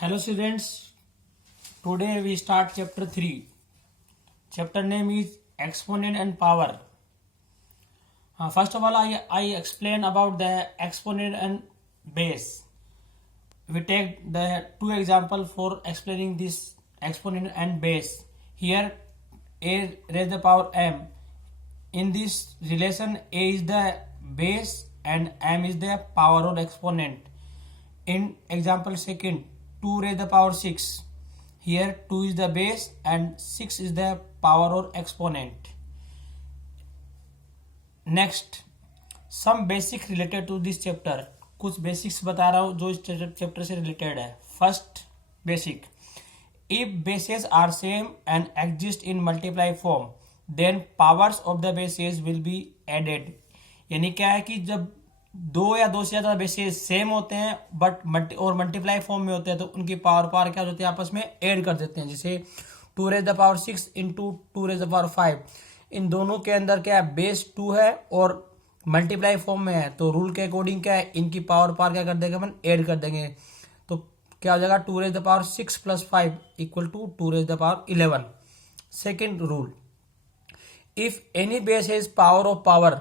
Hello students, today we start chapter 3. Chapter name is exponent and power. First of all, I explain about the exponent and base. We take the two examples for explaining this exponent and base. Here a raised to the power m. In this relation, a is the base and m is the power or exponent. In example second, 2 raised to the power 6. Here 2 is the base and 6 is the power or exponent. Next, some basic related to this chapter. कुछ basics बता रहा हूँ जो इस chapter से related है. First basic, if bases are same and exist in multiply form then powers of the bases will be added. यानी क्या है कि जब दो या दो से ज्यादा बेसेस सेम होते हैं बट और मल्टीप्लाई फॉर्म में होते हैं तो उनकी पावर क्या होती है, आपस में ऐड कर देते हैं. जैसे 2 raise the power 6 into 2 raise the power 5. इन दोनों के अंदर क्या है, बेस 2 है और मल्टीप्लाई फॉर्म में है, तो रूल के अकॉर्डिंग क्या है, इनकी पावर क्या कर देंगे, अपन ऐड कर देंगे. तो क्या हो जाएगा, 2 raise the power 6 plus 5 equal to 2 raise the power 11. Second rule, if any base has power of power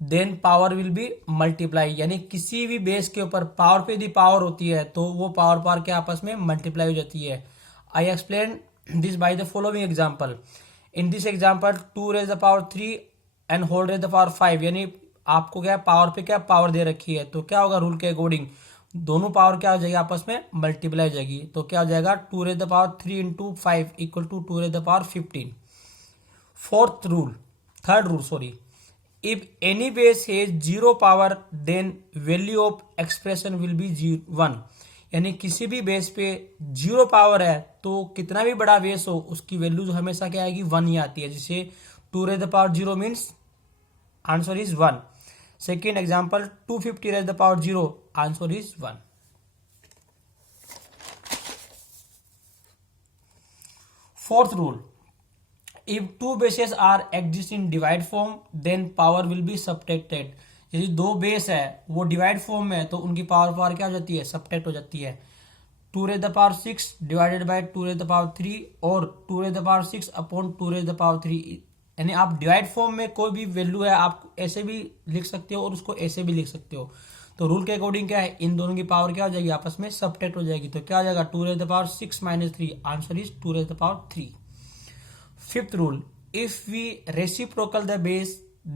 then power will be multiply. यानी किसी भी बेस के ऊपर पावर पे यदि पावर होती है तो वो पावर के आपस में मल्टीप्लाई हो जाती है. I explain this by the following example. In this example 2 raise the power 3 and whole raise the power 5. यानी आपको क्या पावर पे क्या पावर दे रखी है, तो क्या होगा, रूल के अकॉर्डिंग दोनों पावर क्या हो जाएगी, आपस में मल्टीप्लाई हो जाएगी. तो क्या हो जाएगा, 2 raise the power 3 into 5 equal to 2 raise the power 15. Third rule sorry, if any base has zero power then value of expression will be 1. यानी किसी भी बेस पे जीरो पावर है तो कितना भी बड़ा बेस हो उसकी वैल्यू जो हमेशा क्या आएगी, 1 ही आती है. जैसे 2 raise the power 0 means answer is 1. Second example 250 raise the power 0, answer is 1. Fourth rule, if two bases are exist in divide form then power will be subtracted. यदि दो बेस है वो डिवाइड फॉर्म में है तो उनकी power क्या हो जाती है, सब्ट्रैक्ट हो जाती है. 2 raise the power 6 divided by 2 raise the power 3 और 2 raise the power 6 upon 2 raise the power 3. यानी आप डिवाइड फॉर्म में कोई भी वैल्यू है आप ऐसे भी लिख सकते हो और उसको ऐसे भी लिख सकते हो. तो रूल के अकॉर्डिंग क्या है, इन दोनों की पावर क्या हो जाएगी, आपस में सब्ट्रैक्ट हो जाएगी. तो क्या हो जाएगा, 2 raise the power 6 minus 3, answer is 2 raise the power 3. Fifth rule, if we reciprocal the base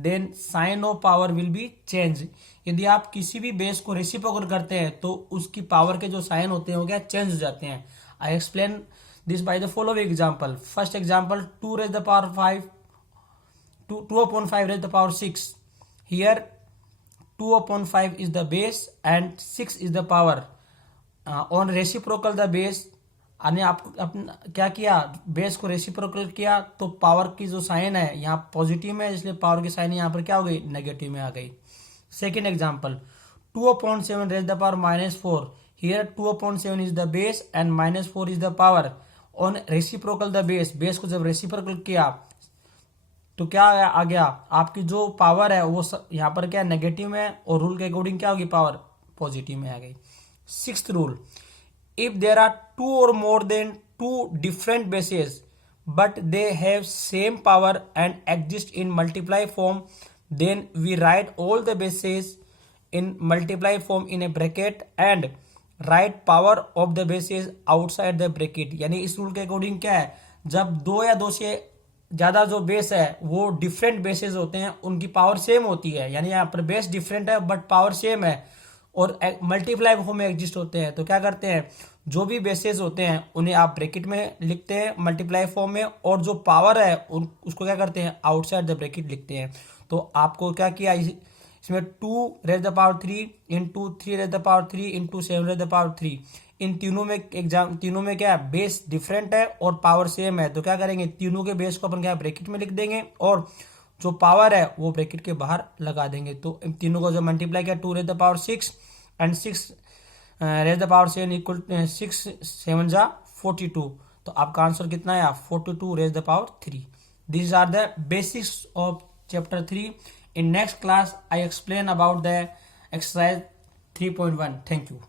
then sign of power will be changed. यदि आप किसी भी बेस को रेसिप्रोकल करते हैं तो उसकी पावर के जो साइन होते हैं वो क्या चेंज हो जाते हैं. I explain this by the following example. First example 2 raise the power 5 2 upon 5 raise the power 6. Here 2 upon 5 is the base and 6 is the power. On reciprocal the base, यानी आपको अपना क्या किया, बेस को reciprocal किया तो power की जो साइन है यहाँ पॉजिटिव में है, इसलिए पावर की साइन यहाँ पर क्या हो गई, नेगेटिव में आ गई. Second example 2 upon 7 raise the power minus 4. Here 2 upon 7 is the base and minus 4 is the power. On reciprocal the base को जब रेसिप्रोकल किया तो क्या आ गया, आपकी जो पावर है वो यहाँ पर क्या नेगेटिव में है और रूल के अकॉर्डिंग क्या होगी, पावर पॉजिटिव में आ गई. Sixth rule, if there are two or more than two different bases but they have same power and exist in multiply form then we write all the bases in multiply form in a bracket and write power of the bases outside the bracket. यानी इस rule के according क्या है, जब दो या दो से ज्यादा जो बेस है वो डिफरेंट बेसेस होते हैं उनकी पावर सेम होती है, यानी यहाँ पर बेस डिफरेंट है बट पावर सेम है और मल्टीप्लाई फॉर्म में एग्जिस्ट होते हैं, तो क्या करते हैं, जो भी बेसेस होते हैं उन्हें आप ब्रैकेट में लिखते हैं मल्टीप्लाई फॉर्म में, और जो पावर है उसको क्या करते हैं, आउटसाइड द ब्रैकेट लिखते हैं. तो आपको क्या किया, इसमें 2 raise the power 3 into 3 raise the power 3 into 7 raise the power 3. इन तीनों में क्या है, बेस डिफरेंट है और पावर सेम है, तो क्या करेंगे, तीनों के बेस को अपन क्या ब्रैकेट में लिख देंगे और जो पावर है वो ब्रैकेट के बाहर लगा देंगे. तो इन तीनों को जो मल्टीप्लाई किया 2 raise the power 6 and 6 raise the power 7 equal 6 7 जा 42. तो आपका आंसर कितना है, 42 raise the power 3. These are the basics of chapter 3. In next class I explain about the exercise 3.1. Thank you.